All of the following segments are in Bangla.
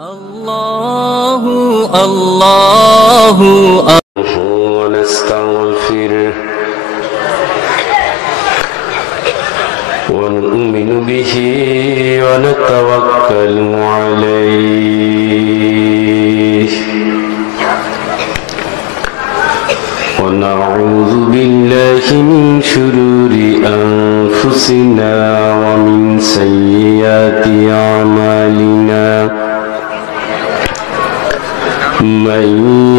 الله الله ونستغفره ونؤمن به ونتوكل عليه ونعوذ بالله من شرور أنفسنا ومن سيئات أعمالنا من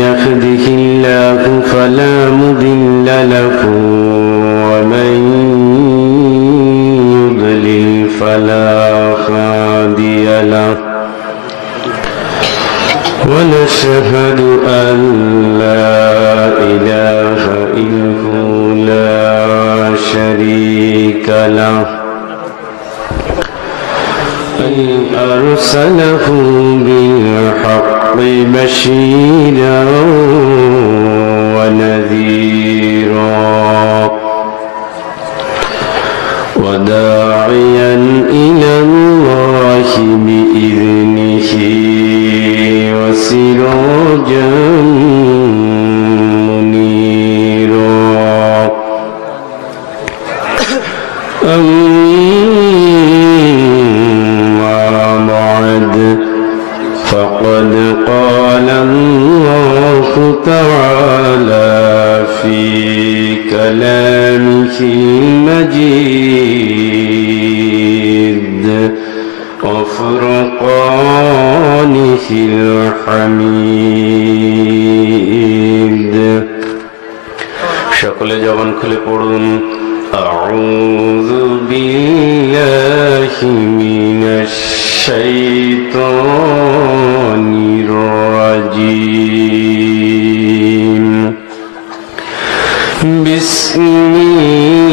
يهده الله فلا مضل له ومن يضلل فلا هادي له ونشهد أن لا إله إلا لا شريك له أن أرسله بالحق بشيرا ونذيرا وداعيا إلى الله بإذنه وسراجا منيرا أما بعد فقد قال الله تعالى في كلامه المجيد وفرقانه الحميد সকলে জবান খুলে পড়ুন أعوذ بالله من الشيطان الرجيم بسم الله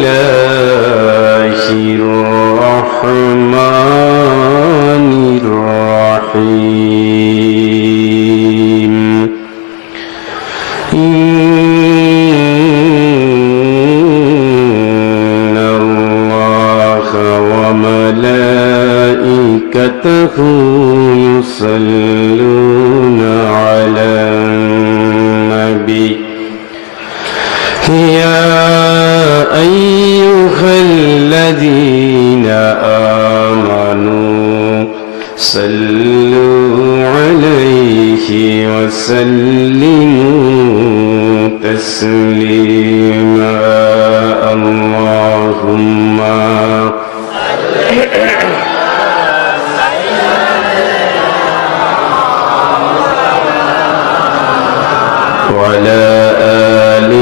الرحمن الرحيم إن الله وملائكته يصلون على النبي يا أيها الذين آمنوا صلوا عليه وسلموا تسليما اللهم وعلى آل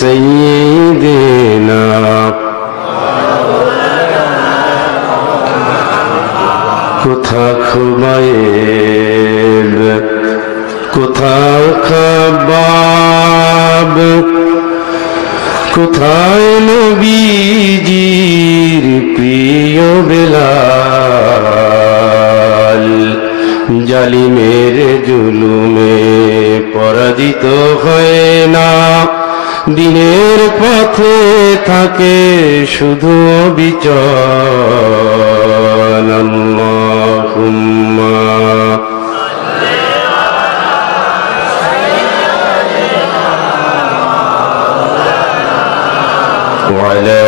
سيدنا কোথা খুবাইব কোথা খাবাব কোথায় নবীজির প্রিয় বেলাল জালিমের জুলুমে পরাজিত হয় না দিনের পথে থাকে শুধু অবিচল আল্লাহুম্মা ওয়ালা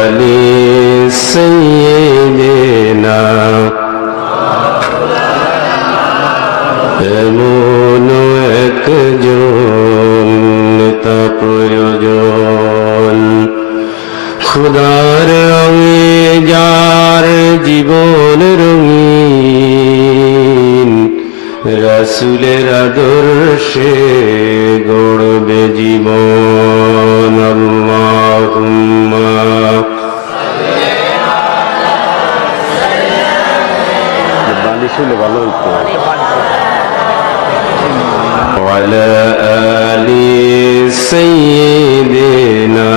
আলি সাইয়্যিদিনা এমন একজন নেতা প্রয়োজন খুদার রঙে যার জীবন রঙিন রাসূলের আদর্শে গড়বে জীবন আল্লাহুম্মা বালিশুলে ভালো হইতো وعلى آل سيدنا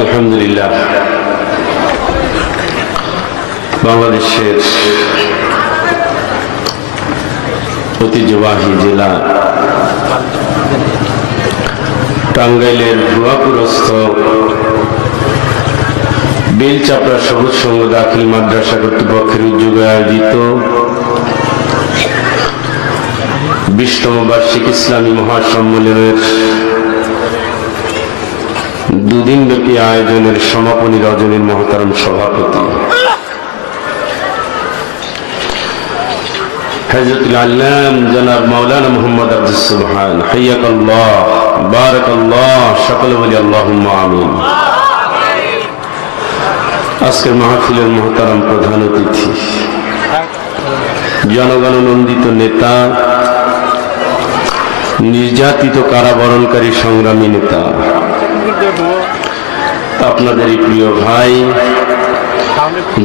الحمد لله বাংলাদেশের ঐতিহ্যবাহী জেলা টাঙ্গাইলের ভুয়াপুরস্থ বেলচাপড়া সবুজ সংঘ দাখিল মাদ্রাসা কর্তৃপক্ষের উদ্যোগে আয়োজিত 20তম বার্ষিক ইসলামী মহাসম্মেলনের দুদিনব্যাপী আয়োজনের সমাপনী রজনীর মহতারম সভাপতি হযরতুল আল্লাম জনাব মাওলানা মুহাম্মদ আব্দুস সুবহান হাইয়াকাল্লাহ বারাকাল্লাহ, সকলে বলি আল্লাহুম্মা আমিন। আজকের মাহফিলের মহতারাম প্রধান অতিথি, জনগণ নন্দিত নেতা, নির্যাতিত কারাবরণকারী সংগ্রামী নেতা, আপনাদেরই প্রিয় ভাই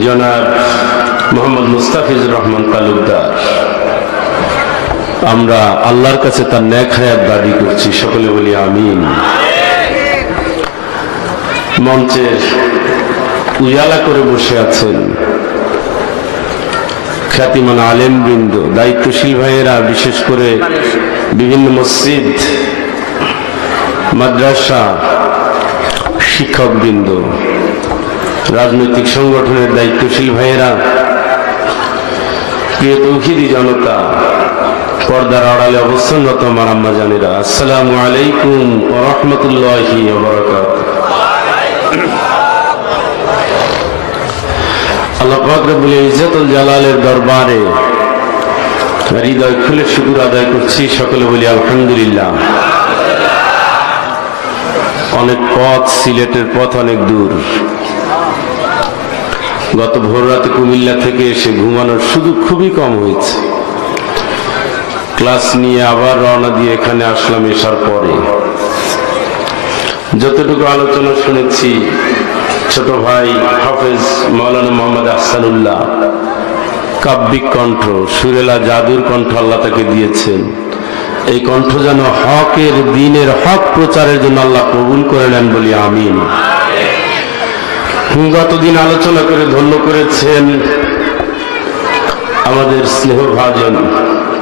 জনাব মোহাম্মদ মুস্তাফিজুর রহমান তালুকদার, আমরা আল্লাহর কাছে তার নেক হায়াত দাবি করছি, সকলে বলি আমিন। মঞ্চের উজালা করে বসে আছেন খ্যাতিমান আলেমবৃন্দ, দায়িত্বশীল ভাইয়েরা, বিশেষ করে বিভিন্ন মসজিদ মাদ্রাসা শিক্ষকবৃন্দ, রাজনৈতিক সংগঠনের দায়িত্বশীল ভাইয়েরা, প্রিয় তৌহিদি জনতা, পর্দার আড়ালে অবস্থানরত আমার আম্মা জানেরা, আসসালামু আলাইকুম ওয়া রাহমাতুল্লাহি ওয়া বারাকাতুহু। আল্লাহ পাক রব্বুল ইজ্জতুল জালালের দরবারে হৃদয় খুলে শুকর আদায় করছি, সকলে বলি আলহামদুলিল্লাহ। অনেক পথ, সিলেটের পথ অনেক দূর। গত ভোর রাতে কুমিল্লা থেকে এসে ঘুমানোর সুযোগ খুবই কম হয়েছে। ক্লাস নিয়ে আবার রওনা দিয়ে এখানে আসলাম এসার পরে। যতটুকু আলোচনা শুনেছি, ছোট ভাই হাফেজ মাওলানা মোহাম্মদ আহসানুল্লাহ, কাব্যিক কণ্ঠ, সুরেলা জাদুর কণ্ঠ আল্লাহ তাকে দিয়েছেন। এই কণ্ঠ যেন হকের দ্বীনের হক প্রচারের জন্য আল্লাহ কবুল করে নেন, বলি আমিন। গতদিন আলোচনা করে ধন্য করেছেন আমাদের স্নেহভাজন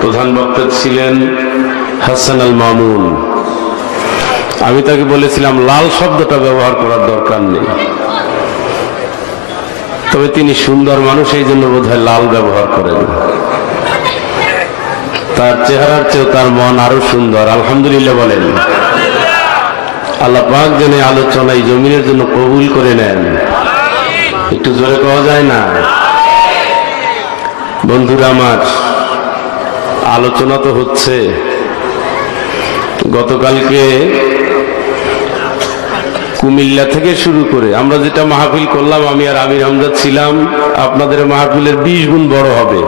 প্রধান বক্তা ছিলেন হাসান আল মামুন। আমি তাকে বলেছিলাম লাল শব্দটা ব্যবহার করার দরকার নেই, তবে তিনি সুন্দর মানুষ, এই জন্য বোধহয় লাল ব্যবহার করেন। তার চেহারার চেয়েও তার মন আরো সুন্দর, আলহামদুলিল্লাহ বলেন। আল্লাহ পাক যেন আলোচনায় জমিনের জন্য কবুল করে নেন, একটু জোরে কওয়া যায় না? বন্ধুরা আমার, আলোচনা তো হচ্ছে। গতকালকে কুমিল্লা থেকে শুরু করে আমরা যেটা মাহফিল করলাম, আমি আর আমির হামজা ছিলাম, আপনাদের মাহফিলের 20 গুণ বড় হবে।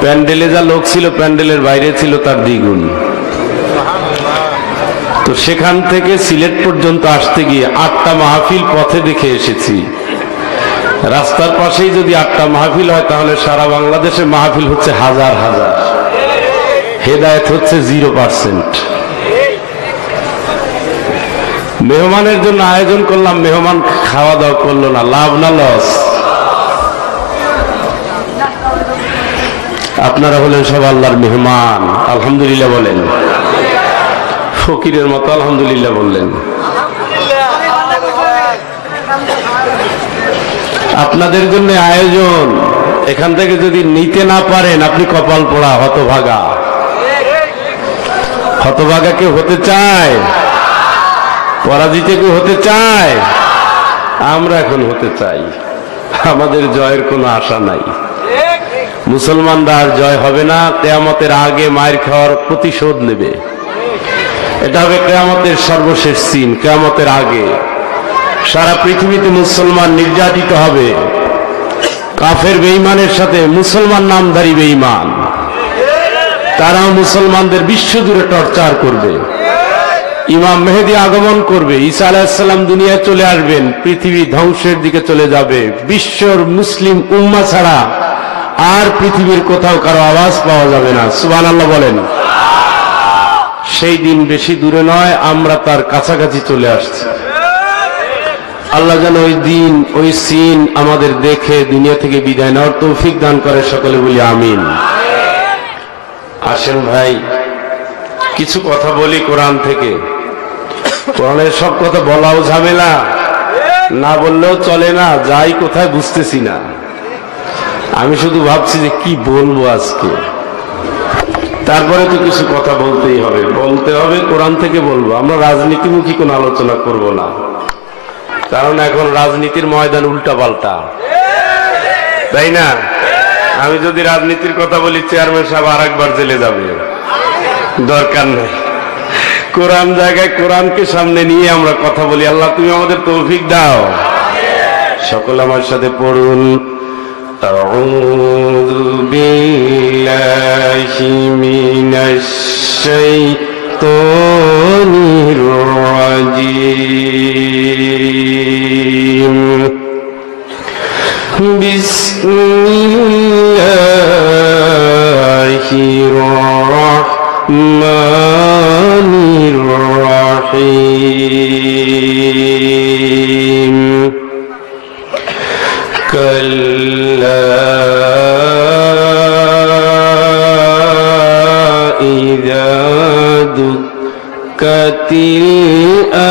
প্যান্ডেলে যা লোক ছিল, প্যান্ডেলের বাইরে ছিল তার দ্বিগুণ। তো সেখান থেকে সিলেট পর্যন্ত আসতে গিয়ে 8টা মাহফিল পথে দেখে এসেছি। রাস্তার পাশেই যদি 8টা মাহফিল হয়, তাহলে সারা বাংলাদেশে মাহফিল হচ্ছে হাজার হাজার, হেদায়েত হচ্ছে 0%। মেহমানের জন্য আয়োজন করলাম, মেহমান খাওয়া দাওয়া করলো না, লাভ না লস? আপনারা হলেন সব আল্লাহর মেহমান, আলহামদুলিল্লাহ বলেন। ফকিরের মতো আলহামদুলিল্লাহ বললেন। আপনাদের জন্য আয়োজন, এখান থেকে যদি নিতে না পারেন আপনি কপাল পোড়া, হতভাগা। হতভাগা কেউ হতে চায়? পরাজিত কেউ হতে চায়? আমরা এখন হতে চাই। আমাদের জয়ের কোনো আশা নাই। মুসলমানরা আর জয় হবে না, কিয়ামতের আগে মায়ের খাওয়ার প্রতিশোধ নেবে। এটা হবে কিয়ামতের সর্বশেষ সিন। কিয়ামতের আগে সারা পৃথিবীতে মুসলমান নির্যাতিত হবে। কাফের বেঈমানের সাথে মুসলমান নামধারী বেঈমান, তারাও মুসলমানদের বিশ্বজুড়ে টর্চার করবে। ইমাম মেহেদী আগমন করবে, ঈসা আলাইহিস সালাম দুনিয়ায় চলে আসবেন, পৃথিবী ধ্বংসের দিকে চলে যাবে। বিশ্বর মুসলিম উম্মাহ ছাড়া আর পৃথিবীর কোথাও কারো আওয়াজ পাওয়া যাবে না। সুবহানাল্লাহ বলেন। সেই দিন বেশি দূরে নয়, আমরা তার কাছাকাছি চলে আসছি। আল্লাহ যেন ওই দিন, ওই সিন আমাদের দেখে দুনিয়া থেকে বিদায় নেওয়ার তৌফিক দান করে, সকলে বলি আমিন। আসেন ভাই, কিছু কথা বলি কোরআন থেকে। কোরআনের সব কথা বলাও ঝামেলা, না বললেও চলে না, যাই কোথায় বুঝতেছি না। আমি শুধু ভাবছি যে কি বলবো আজকে। তারপরে তো কিছু কথা বলতেই হবে, বলতে হবে, কোরআন থেকে বলবো। আমরা রাজনীতিমুখী কোনো আলোচনা করব না, কারণ এখন রাজনীতির ময়দান উল্টা পাল্টা, তাই না? আমি যদি রাজনীতির কথা বলি, চেয়ারম্যান সাহেব আরেকবার জেলে যাবে, দরকার নাই। কোরআন জায়গায় কোরআনকে সামনে নিয়ে আমরা কথা বলি। আল্লাহ তুমি আমাদের তৌফিক দাও। সকল আমার সাথে পড়ুন, আউযু বিল্লাহি মিনাশ শাইতানির রাজীম। বিসমিল্লাহির রাহমানির রাহিম। কাল্লা ইযা দুক্কাতিল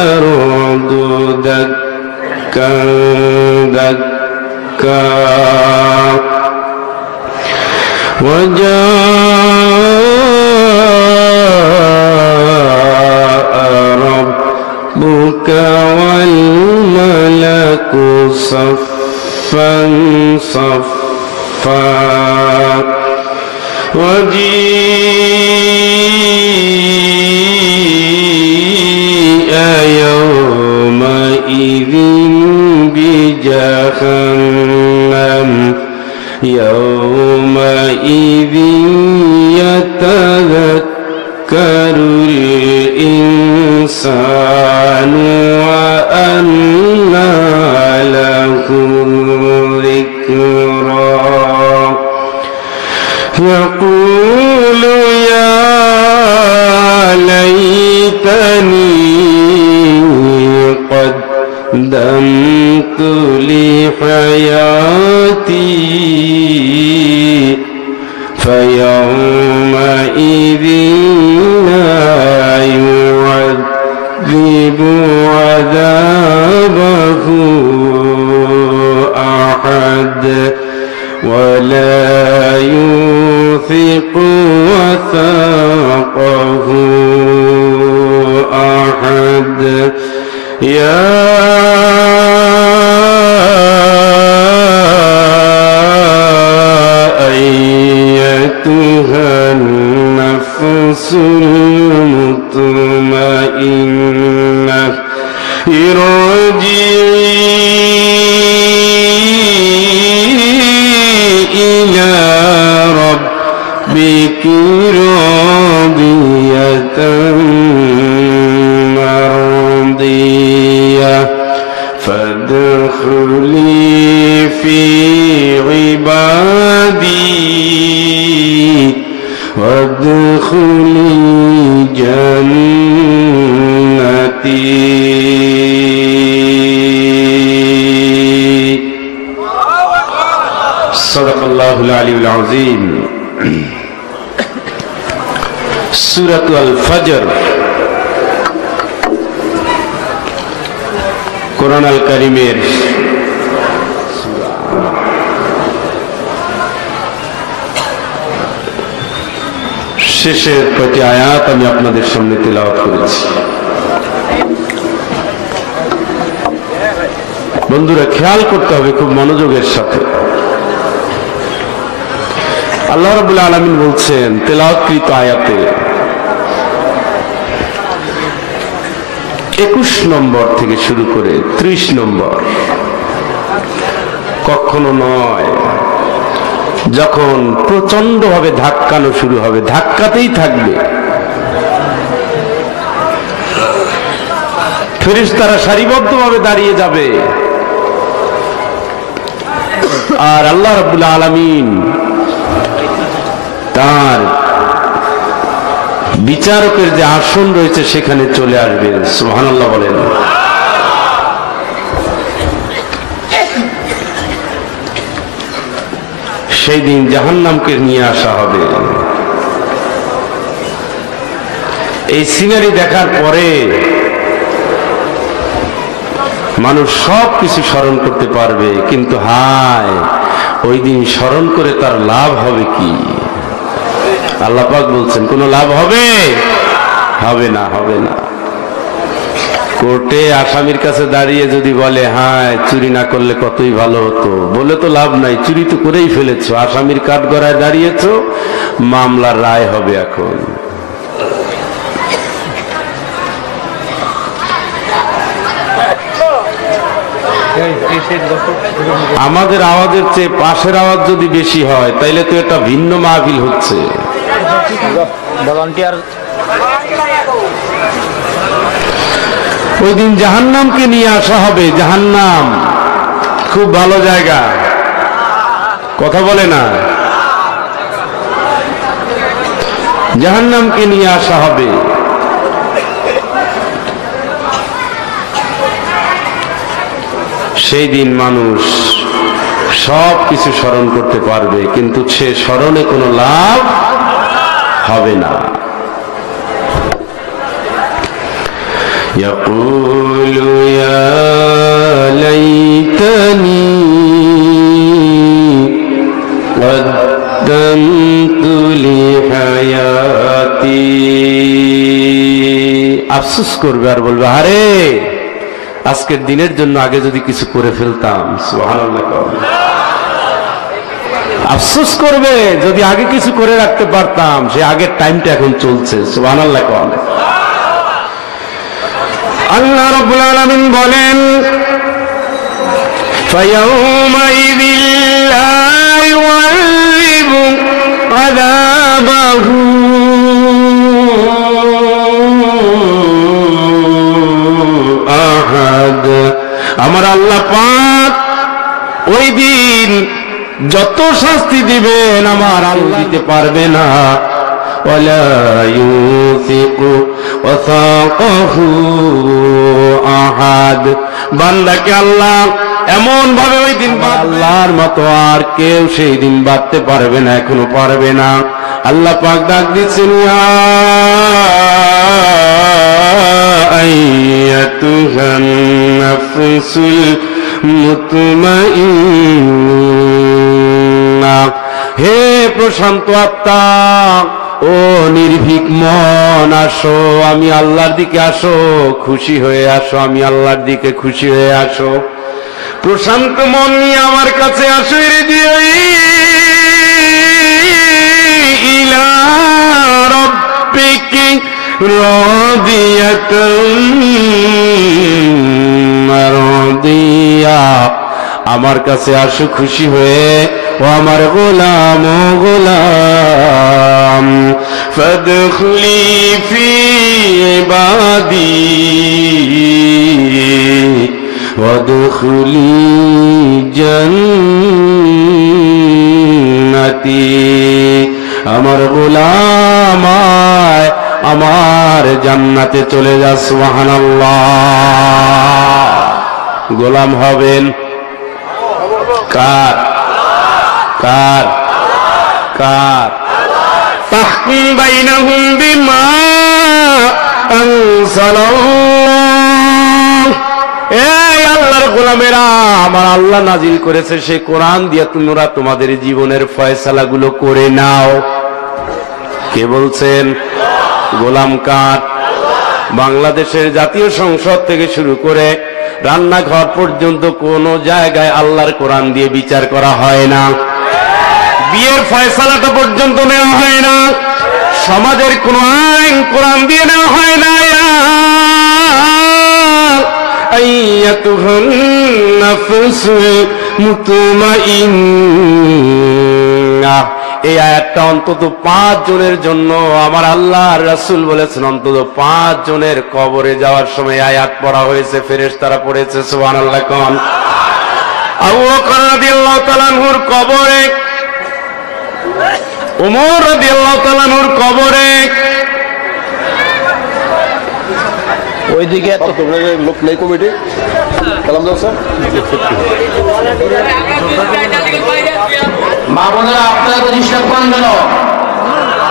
আরদু দাক্কান দাক্কা وجاء ربك والملك صفا صفا وجيء يومئذ بجهنم يومئذ يتذكر الإنسان وأنى له ذكرى يقول يا ليتني قدمت لحياتي فيومئذ لا يعذب عذابه أحد ولا يوثق وثاقه أحد يا النفس المطمئنة ارجعي إلى ربك راضية مرضية فادخلي في عبادي وادخلي جنتي صدق الله العلي العظيم سورة الفجر কোরআন আল কারীমের শেষের কয়েকটি আয়াত আমি আপনাদের সামনে তেলাওয়াত করেছি। বন্ধুরা খেয়াল করতে হবে খুব মনোযোগের সাথে। আল্লাহ রাব্বুল আলামিন বলছেন তেলাওয়াতকৃত আয়াতে 21 নম্বর থেকে শুরু করে 30 নম্বর, কখনো নয়, যখন প্রচন্ড ভাবে ধাক্কানো শুরু হবে, ধাক্কাতেই থাকবে, ফেরেশতারা সারিবদ্ধভাবে দাঁড়িয়ে যাবে, আর আল্লাহ রাব্বুল আলামিন তার বিচারকের যে আসন রয়েছে সেখানে চলে আসবেন। সুবহানাল্লাহ বলেন। সেই দিন জাহান্নামকে নিয়ে আসা হবে। এই সিনারি দেখার পরে মানুষ সব কিছু স্মরণ করতে পারবে, কিন্তু হায় ওই দিন স্মরণ করে তার লাভ হবে কি? আল্লাহ পাক বলছেন কোনো লাভ হবে? হবে না, হবে না। কোর্টে আসামির কাছে দাঁড়িয়ে যদি বলে হায় চুরি না করলে কতই ভালো হতো, বলে তো লাভ নাই, চুরি তো করেই ফেলেছো, আসামির কাঠগড়ায় দাঁড়িয়েছো, মামলার রায় হবে এখন। আমাদের আওয়াজের চেয়ে পাশের আওয়াজ যদি বেশি হয় তাইলে তো এটা ভিন্ন মাহফিল হচ্ছে। ওই দিন জাহান্নামকে নিয়ে আসা হবে। জাহান্নাম খুব ভালো জায়গা, কথা বলে না। জাহান্নামকে নিয়ে আসা হবে। সেই দিন মানুষ সব কিছু স্মরণ করতে পারবে, কিন্তু সে স্মরণে কোনো লাভ হবে না। يقول يا ليتني قدمت لحياتي। আফসোস করবে আর বলবে আরে আজকের দিনের জন্য আগে যদি কিছু করে ফেলতাম। সুবহানাল্লাহ। আফসোস করবে যদি আগে কিছু করে রাখতে পারতাম, সে আগের টাইমটা এখন চলছে। সুবহানাল্লাহ। আল্লাহ রাব্বুল আলামিন বলেন ফায়াউমাইযিল লা ইউআযিবু আযাবাহু আহাদ। আমার আল্লাহ পাক ওই দিন যত শাস্তি দিবেন আমার আল্লাহ দিতে পারবে না। ওয়ালা ইউসিকু ওয়াসাকাহু আহাদ। বান্দাকে আল্লাহ এমন ভাবে ওই দিন আল্লাহর মতো আর কেউ সেই দিন বাঁধতে পারবে না, এখনো পারবে না। আল্লাহ পাক ডাক দিচ্ছেন ইয়া আইয়াতুহান নাফসুল মুতমাইন্না, হে প্রশান্ত আত্মা, ও নির্ভীক মন, আসো আমি আল্লাহর দিকে আসো, খুশি হয়ে আসো, আমি আল্লাহর দিকে খুশি হয়ে আসো। প্রশান্ত মন নিয়ে আমার কাছে আসো। ইলা রাব্বিকি রাদিয়াতান মারদিয়া, আমার কাছে আসো খুশি হয়ে, ও আমার গোলাম, ও গোলাম। ফাদখুলি ফি ইবাদি ওয়াদখুলি জান্নাতি। আমার গোলাম আমার জান্নাতে চলে যা। সুবহানাল্লাহ। গোলাম হবেন কার? কার? কার? তাহকুম বাইনাহুম বিমা আনজালাল্লাহ। এই আল্লাহর গোলামেরা, আমার আল্লাহ নাজিল করেছে সেই কোরআন দিয়ে তোমরা তোমাদের জীবনের ফয়সালাগুলো করে নাও। কে বলছেন? গোলাম কার? বাংলাদেশের জাতীয় সংসদ থেকে শুরু করে রান্নাঘর পর্যন্ত কোন জায়গায় আল্লাহর কোরআন দিয়ে বিচার করা হয় না। বিয়ের ফয়সালাটা পর্যন্ত নেওয়া হয় না। সমাজের কোন আইন কোরআন দিয়ে নেওয়া হয় না। আইয়াতুহান নাফসুল মুতমাইন্না, এই আয়াতটা অন্তত 5 জনের জন্য আমার আল্লাহর রাসূল বলেছেন, অন্তত 5 জনের কবরে যাওয়ার সময় আয়াত পড়া হয়েছে, ফেরেশতারা পড়েছে। সুবহানাল্লাহ। কোন? আবু বকর রাদিয়াল্লাহু তাআলা আনহুর কবরে, ওমর রাদিয়াল্লাহু তাআলা আনহুর কবরে, ওইদিকে এত লোক নেই কমিটি কালাম দাও স্যার। মা বোনেরা, আপনারা তো ডিস্টার্ব করেন কেন?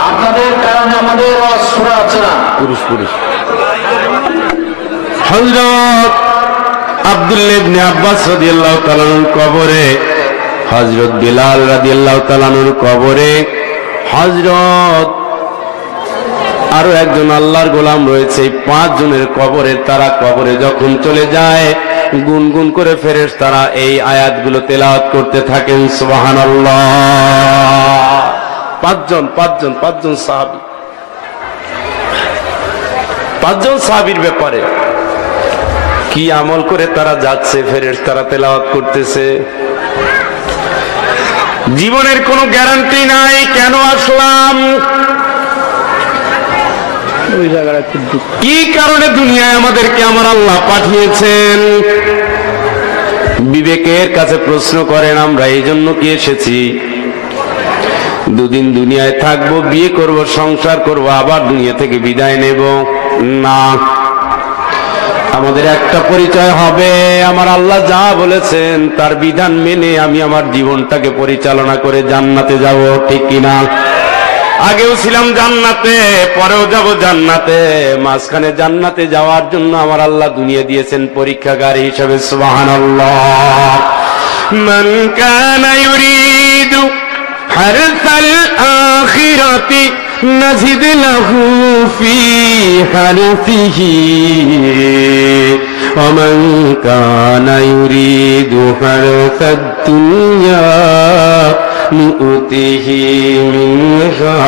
আপনাদের কারণে আমাদের শোনা যাচ্ছে না। পুরুষ হযরত আব্দুল্লাহ ইবনে আব্বাস রাদিয়াল্লাহু তাআলা আনহুর কবরে, হযরত বিলাল রাদিয়াল্লাহু তাআলা আনহুর কবরে, হযরত আরো একজন আল্লাহর গোলাম রয়েছে। এই 5 জনের কবরে, তারা কবরে যখন চলে যায় গুনগুন করে ফেরেশতারা এই আয়াতগুলো তেলাওয়াত করতে থাকেন, সুবহানাল্লাহ। 5 জন সাহাবী, 5 জন সাহাবীর ব্যাপারে কি আমল করে তারা যাচ্ছে, ফেরেশতারা তেলাওয়াত করতেছে। জীবনের কোনো গ্যারান্টি নাই, কেন আসলাম, কি কারণে দুনিয়ায় আমাদেরকে আমার আল্লাহ পাঠিয়েছেন। বিবেকের কাছে প্রশ্ন করেন, আমরা এই জন্য কি এসেছি? দুদিন দুনিয়ায় থাকবো, বিয়ে করব, সংসার করব, আবার দুনিয়া থেকে বিদায় নেব? না, আমাদের একটা পরিচয় হবে, আমার আল্লাহ যা বলেছেন তার বিধান মেনে আমি আমার জীবনটাকে পরিচালনা করে জান্নাতে যাব, ঠিক কিনা? আগেও ছিলাম জান্নাতে, পরেও যাব জান্নাতে, মাঝখানে জান্নাতে যাওয়ার জন্য আমার আল্লাহ দুনিয়া দিয়েছেন পরীক্ষাগার হিসাবে, সুবহানাল্লাহ। মান কানা ইউরিদু হারসাল আখিরাতি নাজিদ লাহু ফি হারসিহি ওয়া মান কানা ইউরিদু হারসাদ দুনিয়া নুতিহি মিনহা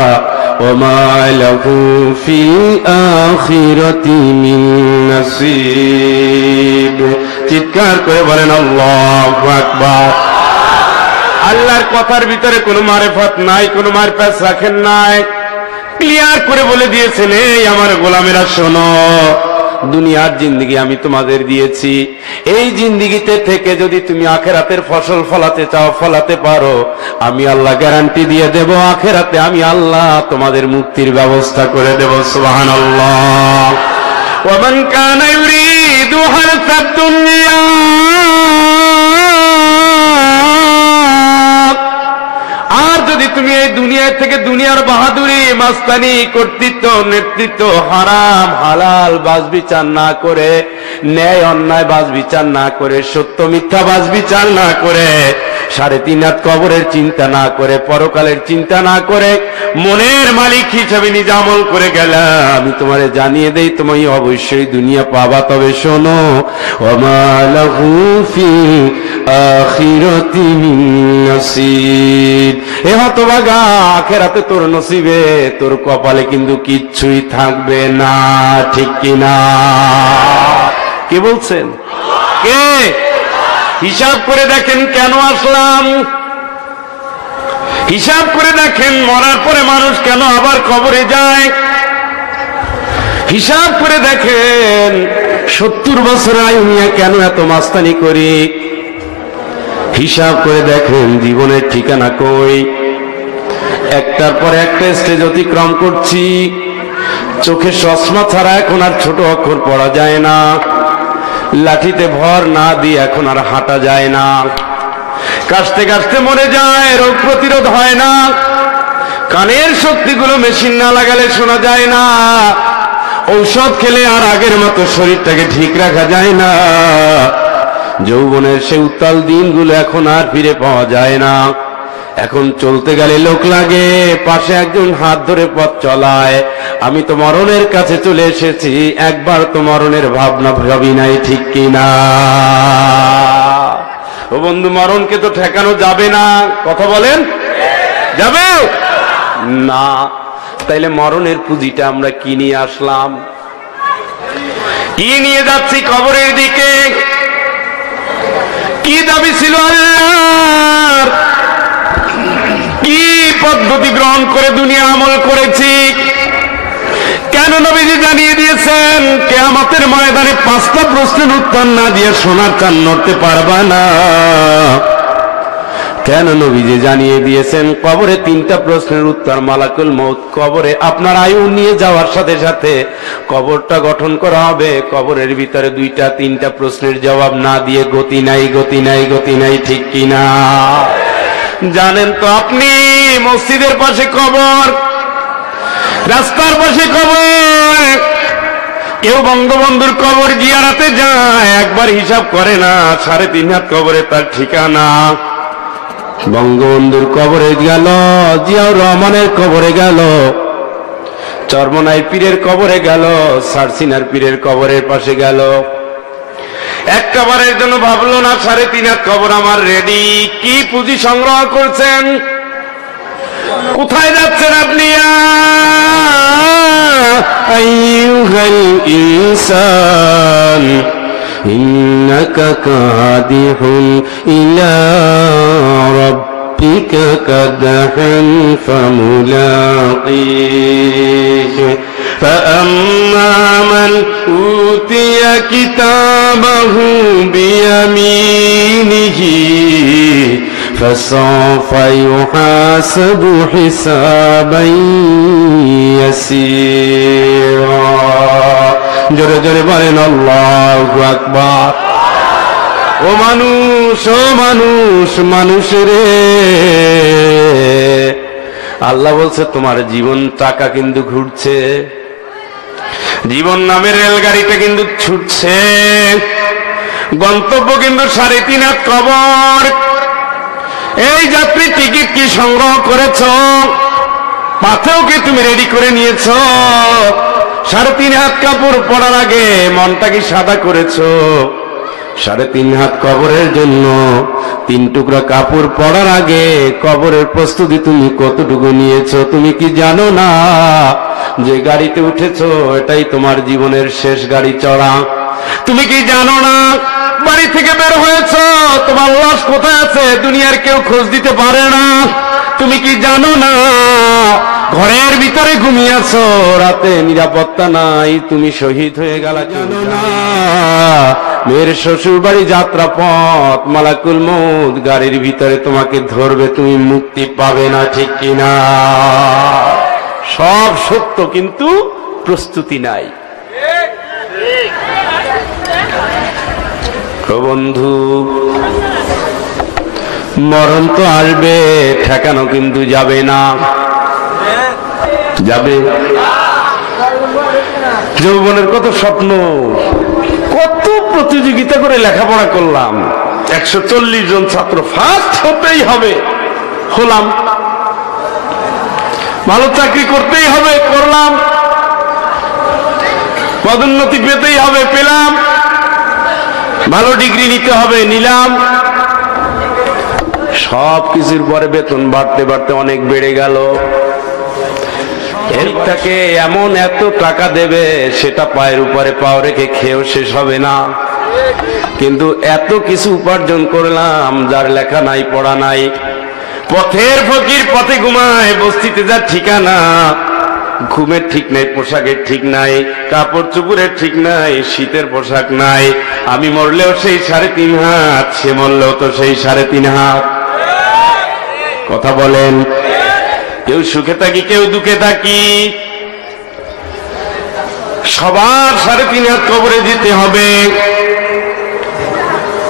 ওয়া মা লাহু ফিল আখিরাতি মিন নাসিব। চিৎকার করে বলেন আল্লাহু আকবার। আল্লাহর কথার ভিতরে কোনো মারেফত নাই, কোনো মারপ্যাচ রাখেন নাই, ক্লিয়ার করে বলে দিয়েছেন, এই আমার গোলামেরা শোনো, দুনিয়ার জিন্দেগি আমি তোমাদের দিয়েছি, এই জিন্দেগিতে থেকে যদি তুমি আখেরাতের ফসল ফলাতে চাও, ফলাতে পারো, আমি আল্লাহ গ্যারান্টি দিয়ে দেব, আখেরাতে আমি আল্লাহ তোমাদের মুক্তির ব্যবস্থা করে দেব, সুবহানাল্লাহ। ওয়া মান কানা ইউরিদু হারসাদ দুনিয়া, আর যদি তুমি এই দুনিয়া থেকে দুনিয়ার বাহাদুরি, মাস্তানি, কর্তৃত্ব, নেতৃত্ব, হারাম হালাল বাজ বিচার না করে, ন্যায় অন্যায় বাজ বিচার না করে, সত্য মিথ্যা বাজ বিচার না করে, 3.5 হাত কবরের চিন্তা না করে, পরকালের চিন্তা না করে, মনের মালিক হিসেবে নিজে আমল করে গেলে, আমি তোমারে জানিয়ে দেই তুমি অবশ্যই দুনিয়া পাবা, তবে শোনো, ওয়া মা লাহু ফিল আখিরাতি মিন নাসিব। এ হতভাগা, আখেরাতে তোর নসিবে, তোর কপালে কিন্তু কিচ্ছুই থাকবে না, ঠিক কিনা? কে বলছেন? কে? হিসাব করে দেখেন কেন আসলাম, হিসাব করে দেখেন মরার পরে মানুষ কেন আবার কবরে যায়, হিসাব করে দেখেন 70 বছর আয়ু নিয়ে কেন এত মাস্তানি করি, হিসাব করে দেখেন জীবনের ঠিকানা কই, একটার পর একটা স্টেজ অতিক্রম করছি, চোখে চশমা ছাড়া এখন আর ছোট অক্ষর পড়া যায় না, লাঠিতে ভর না দিয়ে এখন আর হাঁটা যায় না, কাশতে কাশতে মরে যায়, রোগ প্রতিরোধ হয় না, কানের শক্তিগুলো মেশিন না লাগালে শোনা যায় না, ঔষধ খেলে আর আগের মতো শরীরটাকে ঠিক রাখা যায় না, যৌবনের সে উত্তাল দিনগুলো এখন আর ফিরে পাওয়া যায় না, এখন চলতে গেলে লোক লাগে, পাশে একজন হাত ধরে পথ চলায়, আমি তো মরণের কাছে চলে এসেছি, একবার তো মরণের ভাবনা ভাবি নাই, ঠিক কিনা? ও বন্ধু, মরণকে তো ঠেকানো যাবে না, কথা বলেন, যাবে না? তাইলে মরণের পুঁজিটা আমরা কি নিয়ে আসলাম, কি নিয়ে যাচ্ছি কবরের দিকে? কি দাবি ছিল আল্লাহর, কি পদ্ধতি গ্রহণ করে দুনিয়া আমল করেছি, কেন নবীজি জানিয়ে দিয়েছেন কিয়ামতের ময়দানে 5টা প্রশ্নের উত্তর না দিয়ে সোনার চাঁদ নড়তে পারবা না, কেন নবীজি জানিয়ে দিয়েছেন কবরে 3টা প্রশ্নের উত্তর, মালাকুল মউত কবরে আপনার আয়ু নিয়ে যাওয়ার সাথে সাথে কবরটা গঠন করা হবে, কবরের ভিতরে 2টা 3টা প্রশ্নের জবাব না দিয়ে গতি নাই, গতি নাই, গতি নাই, ঠিক কিনা? জানেন তো আপনি, মসজিদের পাশে কবর, রাস্তার পাশে কবর, কেউ বঙ্গবন্ধুর কবর জিয়ারাতে যায়, একবার হিসাব করে না 3.5 হাত কবরে তার ঠিকানা। বঙ্গবন্ধুর কবরে গেল, জিয়াউর রহমানের কবরে গেল, চরমনাই পীরের কবরে গেল, সারসিনার পীরের কবরের পাশে গেল। একটা বারের জন্য ভাবলো না 3.5 হাত কবর আমার রেডি। কি পুঁজি সংগ্রহ করছেন, কোথায় যাচ্ছেন আপনি? আইয়ুহাল ইনসান ইন্নাকা কাদিহুন ইলা রাব্বিকা কাদহান ফামুলাকিহ فأما من أوتي كتابه بيمينه فسوف يحاسب حسابا يسيرا জোরে জোরে বলেন আল্লাহু আকবার। ও মানুষ, ও মানুষ, মানুষ রে, আল্লাহ বলছে তোমার জীবন চাকা কিন্তু ঘুরছে, জীবন নামের রেলগাড়িটা কিন্তু ছুটছে, গন্তব্য কিন্তু 3.5 হাত কবর। এই যাত্রী টিকিট কি সংগ্রহ করেছ? মাথাও কি তুমি রেডি করে নিয়েছ? 3.5 হাত কাপড় পরার আগে মনটা কি সাদা করেছ? 3.5 হাত কবরের জন্য 3 টুকরা কাপড় পরার আগে কবরের প্রস্তুতি তুমি কতটুকু নিয়েছো? তুমি কি জানো না যে গাড়িতে উঠেছো এটাই তোমার জীবনের শেষ গাড়ি চড়া? তুমি কি জানো না বাড়ি থেকে বের হয়েছ, তোমার লাশ কোথায় আছে দুনিয়ার কেউ খোঁজ দিতে পারে না? তুমি কি জানো না ঘরের ভিতরে ঘুমিয়ে আছো, রাতে নিরাপত্তা নাই, তুমি শহীদ হয়ে গেলা? জানো না মেয়ের শ্বশুর বাড়ি যাত্রা পথ, মালাকুল মউত গাড়ির ভিতরে তোমাকে ধরবে, তুমি মুক্তি পাবে না, ঠিক কিনা? সব সত্য কিন্তু প্রস্তুতি নাই। বন্ধু, মরণ তো আসবে, ঠেকানো কিন্তু যাবে না। যাবে যৌবনের কত স্বপ্ন, কত প্রতিযোগিতা করে লেখাপড়া করলাম, 140 জন ছাত্র ফার্স্ট হতেই হবে, হলাম। ভালো চাকরি করতেই হবে, করলাম। পদোন্নতি পেতেই হবে, পেলাম। ভালো ডিগ্রি নিতে হবে, নিলাম। সব কিছুর পরে বেতন বাড়তে বাড়তে অনেক বেড়ে গেল। এরটাকে এমন এত টাকা দেবে সেটা পায়ের উপরে পাও রেখে খেয়েও শেষ হবে না। কিন্তু এত কিছু উপার্জন করলাম, যার লেখা নাই পড়া নাই, পথের ফকির পথে ঘুমায়, বস্তিতে যার ঠিকানা, ঘুমের ঠিক নাই, পোশাকের ঠিক নাই, কাপড় চোপড়ের ঠিক নাই, শীতের পোশাক নাই। আমি মরলেও সেই 3.5 হাত, সে মরলেও তো সেই 3.5 হাত। কথা বলেন, কেউ সুখে থাকি, কেউ দুঃখে থাকি, সবার 3.5 হাত কবরে যেতে হবে।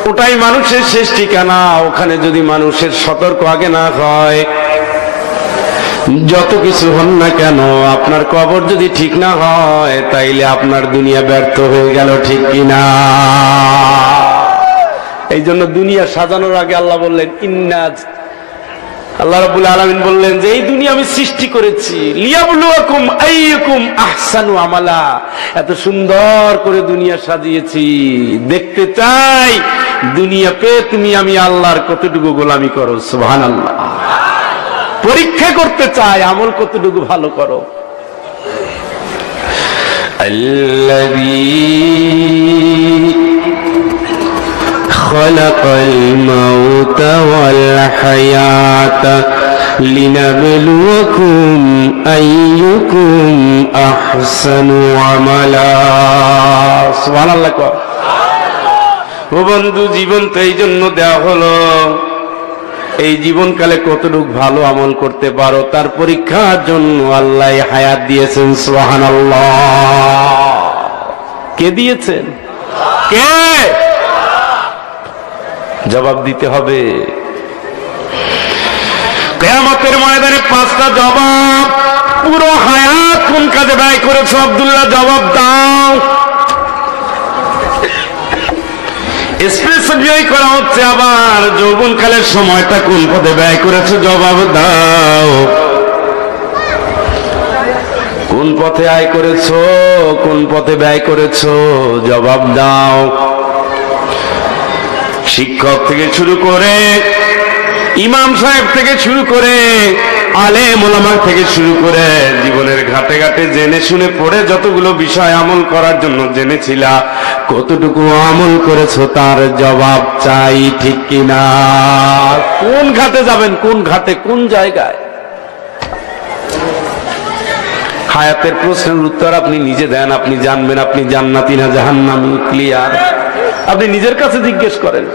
ওটাই মানুষের শেষ ঠিকানা। ওখানে যদি মানুষের সতর্ক আগে না হয়, যত কিছু হন না কেন, আপনার কবর যদি ঠিক না হয় তাইলে আপনার দুনিয়া ব্যর্থ হয়ে গেল, ঠিক কিনা? এই জন্য দুনিয়া সাজানোর আগে আল্লাহ বললেন, আল্লাহ রাব্বুল আলামিন বললেন যে এই দুনিয়া আমি সৃষ্টি করেছি লিয়াবলুয়াকুম আইয়ুকুম আহসানু আমালা। এত সুন্দর করে দুনিয়া সাজিয়েছি, দেখতে চাই দুনিয়া পেয়ে তুমি আমি আল্লাহর কতটুকু গোলামি করো। সুবহানাল্লাহ। পরীক্ষা করতে চাই আমল কতটুকু ভালো করো। আল্লাযী খালাকাল মাউতা ওয়াল হায়াতা লিনাবলুয়াকুম আইয়ুকুম আহসানু আমালা। সুবহানাল্লাহ। ও বন্ধু, জীবন তো এই জন্য দেওয়া হলো, এই জীবনকালে কতটুকু ভালো আমল করতে পারো তার পরীক্ষার জন্য আল্লাহ হায়াত দিয়েছেন। সুবহানাল্লাহ। কে দিয়েছেন? কে? জবাব দিতে হবে। কিয়ামতের ময়দানে 5টা জবাব। পুরো হায়াত কোন কাজে ব্যয় করেছো আব্দুল্লাহ, জবাব দাও। স্পেসিফাই করা হচ্ছে আবার যৌবনকালের সময়টা কোন পথে ব্যয় করেছো, জবাব দাও। কোন পথে আয় করেছো, কোন পথে ব্যয় করেছো, জবাব দাও। শিক্ষক থেকে শুরু করে, ইমাম সাহেব থেকে শুরু করে, আলেম ওলামা থেকে শুরু করে, জীবনের ঘাটে ঘাটে জেনে শুনে পড়ে যতগুলো বিষয় আমল করার জন্য জেনেছিলা, কতটুকু আমল করেছো তার জবাব চাই, ঠিক কিনা? কোন ঘাটে যাবেন, কোন ঘাটে, কোন জায়গায়? হায়াতের প্রশ্নের উত্তর আপনি নিজে দেন, আপনি জানবেন আপনি জান্নাতি না জাহান্নামী, ক্লিয়ার। আপনি নিজের কাছে জিজ্ঞেস করেন।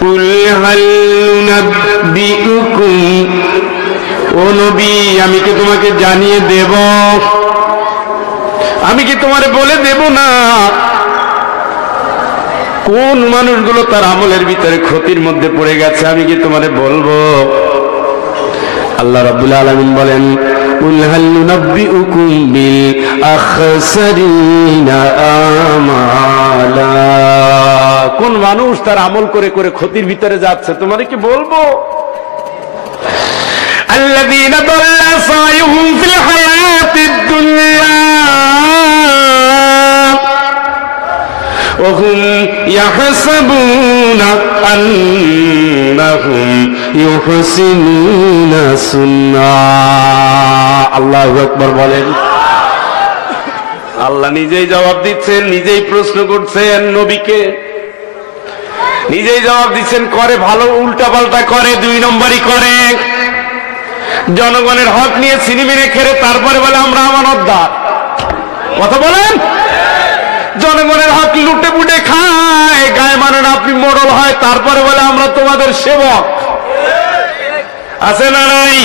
কুল হাল নুনাব্বিউকুম, ও নবী আমি কি তোমাকে জানিয়ে দেব, আমি কি তোমারে বলে দেব না কোন মানুষগুলো তার আমলের ভিতরে ক্ষতির মধ্যে পড়ে গেছে, আমি কি তোমারে বলবো? আল্লাহ রাব্বুল আলামিন বলেন কুল হাল নুনাব্বিউকুম বিল আখসারিনা আমালা, কোন মানুষ তার আমল করে করে ক্ষতির ভিতরে যাচ্ছে, তোমারে কি বলবো? الذين ضل سعيهم في الحياة الدنيا وهم يحسبون أنهم يحسنون صنعا। আল্লাহু আকবার বলেন। আল্লাহ নিজেই জবাব দিচ্ছেন, নিজেই প্রশ্ন করছেন নবীকে, নিজেই জবাব দিচ্ছেন। করে ভালো, উল্টা পাল্টা করে, 2 নম্বরই করে। জনগণের হক নিয়ে ছিনিমিনি খেলে তারপরে বলে আমরা আমানতদার, কথা বলেন। জনগণের হক লুটে পুটে খায়, গায়ে মানে না, আপনি মোড়ল হয়, তারপরে বলে আমরা তোমাদের সেবক। আছে না নাই?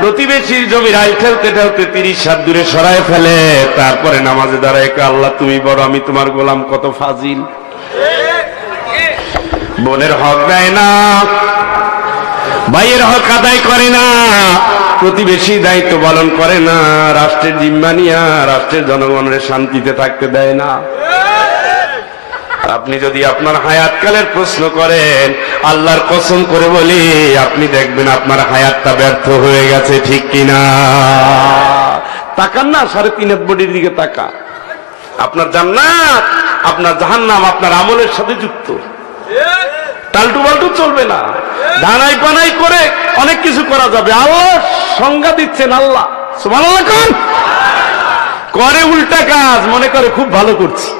প্রতিবেশীর জমি রাই ঠেলতে ঠেলতে 30 হাত দূরে সরায় ফেলে, তারপরে নামাজে দাঁড়ায় আল্লাহ তুমি বড়, আমি তোমার গোলাম, কত ফাজিল। বোনের হক দেয় না, ভাইয়ের হক আদায় করে না, প্রতিবেশী দায়িত্ব পালন করে না, রাষ্ট্রের জিম্মা নিয়া রাষ্ট্রের জনগণের শান্তিতে থাকতে দেয় না। আপনি যদি আপনার হায়াতকালের প্রশ্ন করেন, আল্লাহর কসম করে বলি আপনি দেখবেন আপনার হায়াতটা ব্যর্থ হয়ে গেছে, ঠিক কিনা? তাকান না 3.5 বডির দিকে তাকা। আপনার জান্নাত আপনার জাহান্নাম আপনার আমলের সাথে যুক্ত। টালটু বাল্টু চলবে না, দানাই পানাই করে অনেক কিছু করা যাবে। আল্লাহ সংজ্ঞা দিচ্ছেন, আল্লাহ সুবহানাল্লাহ কোন করে উল্টা কাজ, মনে করে খুব ভালো করছি।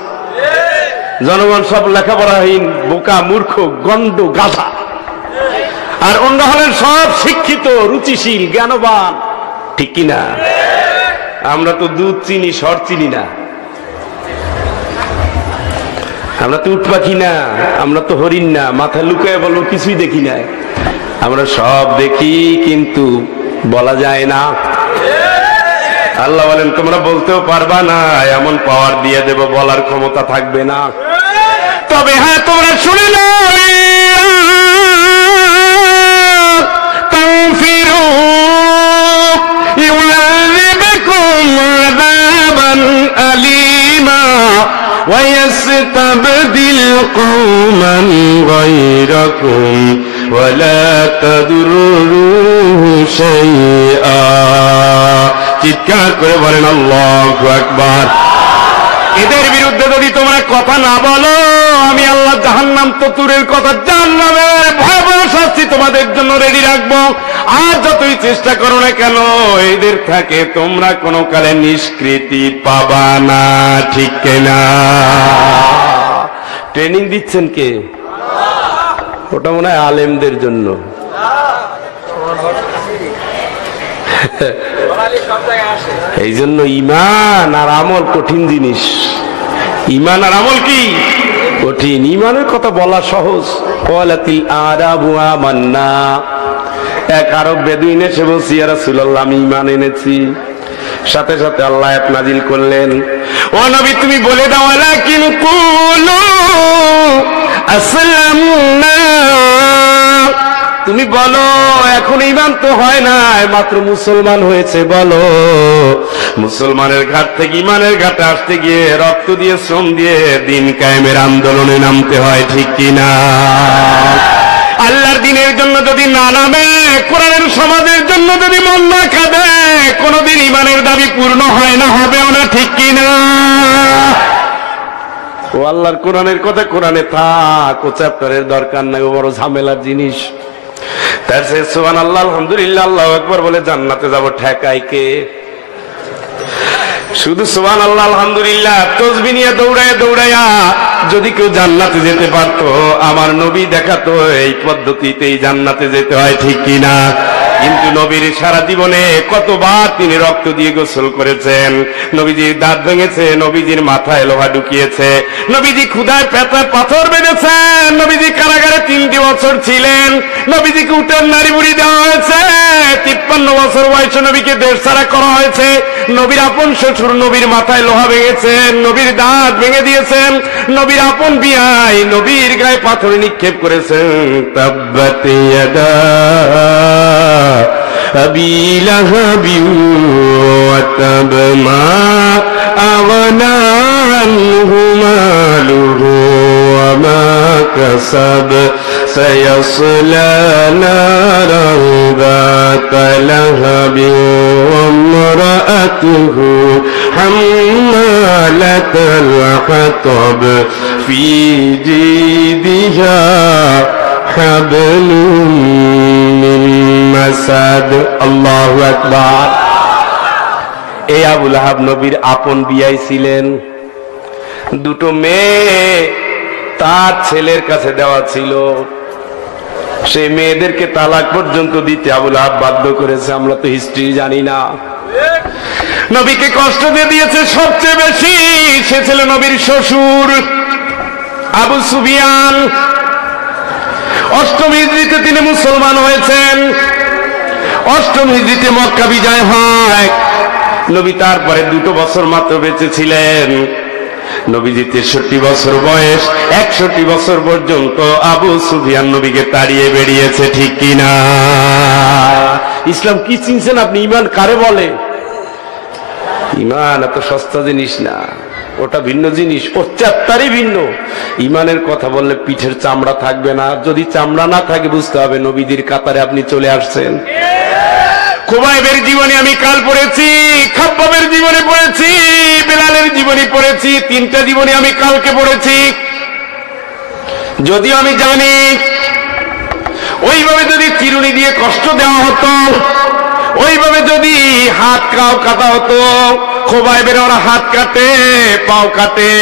জনগণ সব লেখাপড়াহীন, বোকা, মূর্খ, গন্ড, গাধা, আর অন্য হলেন সব শিক্ষিত, রুচিশীল, জ্ঞানবান, ঠিক কিনা? আমরা তো দুধ চিনি, সর চিনি না। আমরা তো উট পাখি না, আমরা তো হরিণ না, মাথায় লুকায় বলবো কিছুই দেখি না। আমরা সব দেখি কিন্তু বলা যায় না। আল্লাহ বলেন তোমরা বলতেও পারবা না, এমন পাওয়ার দিয়ে দেব বলার ক্ষমতা থাকবে না। তবে হ্যাঁ তোমরা শুনে নাও, ويستبدل قوما غيركم ولا تضروه شيئا। চিৎকার করে বলেন আল্লাহু আকবার। এদের বিরুদ্ধে যদি তোমরা কথা না বলো, আমি আল্লাহ জাহান্নাম তো দূরের কথা, জাহান্নামের ভয়াবহ শাস্তি তোমাদের জন্য রেডি রাখবো। আর যতই চেষ্টা করো না কেন, এদের থেকে তোমরা কোনো কালে নিষ্কৃতি পাবা না, ঠিক কিনা? ট্রেনিং দিচ্ছেন কে? ওটা মনে হয় আলেমদের জন্য। এই জন্য ঈমান আর আমল কঠিন জিনিস। ঈমান আর আমল কি কঠিন। ঈমানের কথা বলা সহজ। ক্বালাতিল আরাবু আমান্না, এক আরব বেদুইন এসে বলছি ইয়া রাসূলুল্লাহ আমি ঈমান এনেছি। সাথে সাথে আল্লাহ আয়াত নাযিল করলেন, ও নবী তুমি বলে দাও ওয়ালাকিন কুলু আসলামনা, তুমি বলো এখন ঈমান তো হয় নাই, মাত্র মুসলমান হয়েছে, বলো মুসলমানের ঘাট থেকে ঈমানের ঘাটে আসতে গিয়ে রক্ত দিয়ে শ্রম দিয়ে দিন কায়েমের আন্দোলনে নামতে হয়, ঠিক কিনা? আল্লাহর দিনের জন্য যদি না নামে, কোরআনের সমাজের জন্য যদি মন না কাঁদে, কোনদিন ঈমানের দাবি পূর্ণ হয় না, হবেও না, ঠিক কিনা? ও আল্লাহর কোরআনের কথা কোরআনে থাক, ও চ্যাপ্টারের দরকার নাই, ও বড় ঝামেলার জিনিস। তার সে সুবহানাল্লাহ আলহামদুলিল্লাহ আল্লাহু আকবার বলে জান্নাতে যাব ঠেকাই কে? শুধু সুবহানাল্লাহ আলহামদুলিল্লাহ তাসবিহ নিয়ে দৌড়ায় দৌড়ায়া যদি কেউ জান্নাতে যেতে পারতো, আমার নবী দেখাতো এই পদ্ধতিতেই জান্নাতে যেতে হয়, ঠিক কিনা? কিন্তু নবীর সারা জীবনে কতবার তিনি রক্ত দিয়ে গোসল করেছেন, নবীজির দাঁত ভেঙেছে, নবীজির মাথায় লোহা ঢুকিয়েছে, নবীজি ক্ষুধায় পেটায় পাথর বেঁধেছেন, নবীজি কারাগারে 3টি বছর ছিলেন, নবীজিকে উটের নাড়ি বুড়ি দেওয়া হয়েছে, 53 বছর বয়সে নবীকে দেশ ছাড়া করা হয়েছে, নবীর আপন শ্বশুর নবীর মাথায় লোহা ভেঙেছেন, নবীর দাঁত ভেঙে দিয়েছেন, নবীর আপন বিয়াই নবীর গায়ে পাথর নিক্ষেপ করেছেন। তাব্বাত ইয়াদা আবি লাহাবিন ওয়া তাব মা আগনা আনহু মালুহু ওয়া মা কাসাব সায়াসলা নারান যাতা লাহাবিন ওয়া ইমরাআতুহু হাম্মালাতাল হাতাব ফি জিদিহা হাবলুম মিন মাসাদ। আল্লাহু আকবার। এই আবু লাহাব নবীর আপন বিয়াই ছিলেন, দুটো মেয়ে তার ছেলের কাছে দেওয়া ছিল, সেই মেয়েদেরকে তালাক পর্যন্ত দিতে আবু লাহাব বাধ্য করেছে। আমরা তো হিস্ট্রি জানি না। নবীকে কষ্ট দিয়ে দিয়েছে সবচেয়ে বেশি, সে ছিল নবীর শ্বশুর আবু সুফিয়ান। 8ম হিজরিতে তিনি মুসলমান হয়েছেন, 8ম হিজরিতে মক্কা বিজয় হয়। নবী তারপরে 2 বছর মাত্র বেঁচে ছিলেন। নবীজি 63 বছর বয়স, 61 বছর পর্যন্ত আবু সুফিয়ান নবীকে তাড়িয়ে বেরিয়েছে, ঠিক কিনা? ইসলাম কি চিনছেন আপনি? ঈমান কারে বলে? ঈমান এত সস্তা জিনিস না, ওটা ভিন্ন জিনিস, ওর চ্যাপ্টারই ভিন্ন। ঈমানের কথা বললে পিঠের চামড়া থাকবে না, যদি চামড়া না থাকে বুঝতে হবে নবীদের কাতারে আপনি চলে আসছেন। খুবাইবের জীবনী আমি কাল পড়েছি, খাব্বাবের জীবনী পড়েছি, বেলালের জীবনী পড়েছি, 3টা জীবনী আমি কালকে পড়েছি। যদিও আমি জানি ওইভাবে যদি চিরুনি দিয়ে কষ্ট দেওয়া হতো, ওইভাবে যদি হাত কাও কাটা হতো, খুবাইবের ওরা হাত কাটে, পাও কাটে,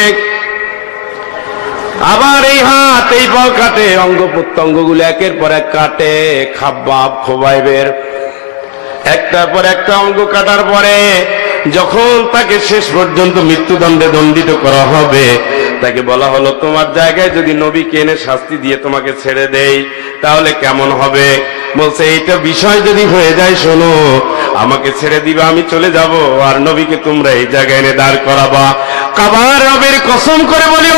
আবার এই হাত এই পাও কাটে, অঙ্গ প্রত্যঙ্গ গুলো একের পর এক কাটে। খাব্বাব খুবাইবের একটার পর একটা অঙ্গ কাটার পরে যখন তাকে শেষ পর্যন্ত মৃত্যুদণ্ডে দণ্ডিত করা হবে, তাকে বলা হলো তোমার জায়গায় যদি নবীকে এনে শাস্তি দিয়ে তোমাকে ছেড়ে দেই তাহলে কেমন হবে? বলছে এইটা বিষয় যদি হয়ে যায়, শোনো, আমাকে ছেড়ে দিবা, আমি চলে যাব, আর নবীকে তোমরা এই জায়গায় এনে দাঁড় করাবা। কাবার রবের কসম করে বলি,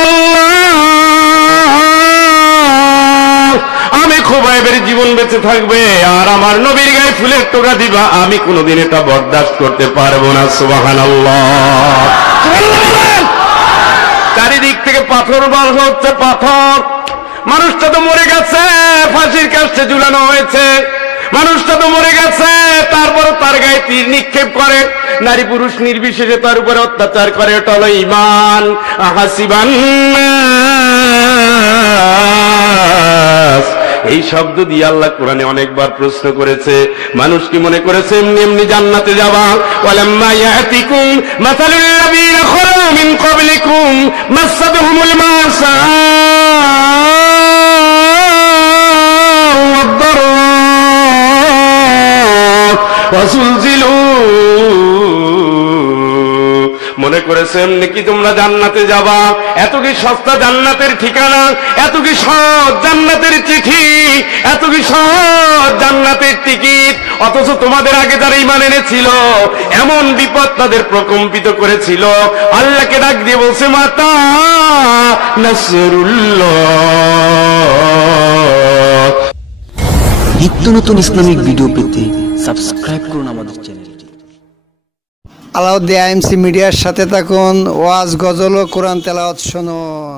আমি খুবাইবের জীবন বেঁচে থাকবে আর আমার নবীর গায়ে ফুলের টোকা দিবা, আমি কোনোদিন এটা বরদাস্ত করতে পারবো না। সুবহানাল্লাহ। চারিদিক থেকে পাথর বার হচ্ছে, পাথর। মানুষটা তো মরে গেছে, ফাঁসির কাছে ঝুলানো হয়েছে, মানুষটা তো মরে গেছে, তারপর তার গায়ে তীর নিক্ষেপ করে, নারী পুরুষ নির্বিশেষে তার উপরে অত্যাচার করে। এটা হলো ঈমান। আহাসিবান, এই শব্দ দিয়ে আল্লাহ কোরআনে অনেকবার প্রশ্ন করেছে। মানুষ কি মনে করেছে এমনি এমনি জান্নাতে যাবা? ওয়ালাম্মা ইয়াতিকুম মাসালুল লাযীনা খালু মিন ক্বাবলিকুম মাসাদহুমুল মাসা ওয়াদ-দাররা ওয়াযুলজিলু। মনে করেছে এমনি কি তোমরা জান্নাতে যাবা? এত কি সস্তা জান্নাতের ঠিকানা, এত কি সহজ জান্নাতের চিঠি, এত কি সহজ জান্নাতের টিকিট? অথচ তোমাদের আগে যারা ঈমান এনেছিল এমন বিপদ তাদের প্রকম্পিত করেছিল। আল্লাহকে ডাক দিয়ে বলছে, মাতা নাসরুল্লাহ। নিত্য নতুন ইসলামিক ভিডিও পেতে সাবস্ক্রাইব করুন আমাদের চ্যানেলটি। আলাউদ্দিন আইএমসি মিডিয়ার সাথে থাকুন, ওয়াজ গজল ও কোরআন তেলাওয়াত শুনুন।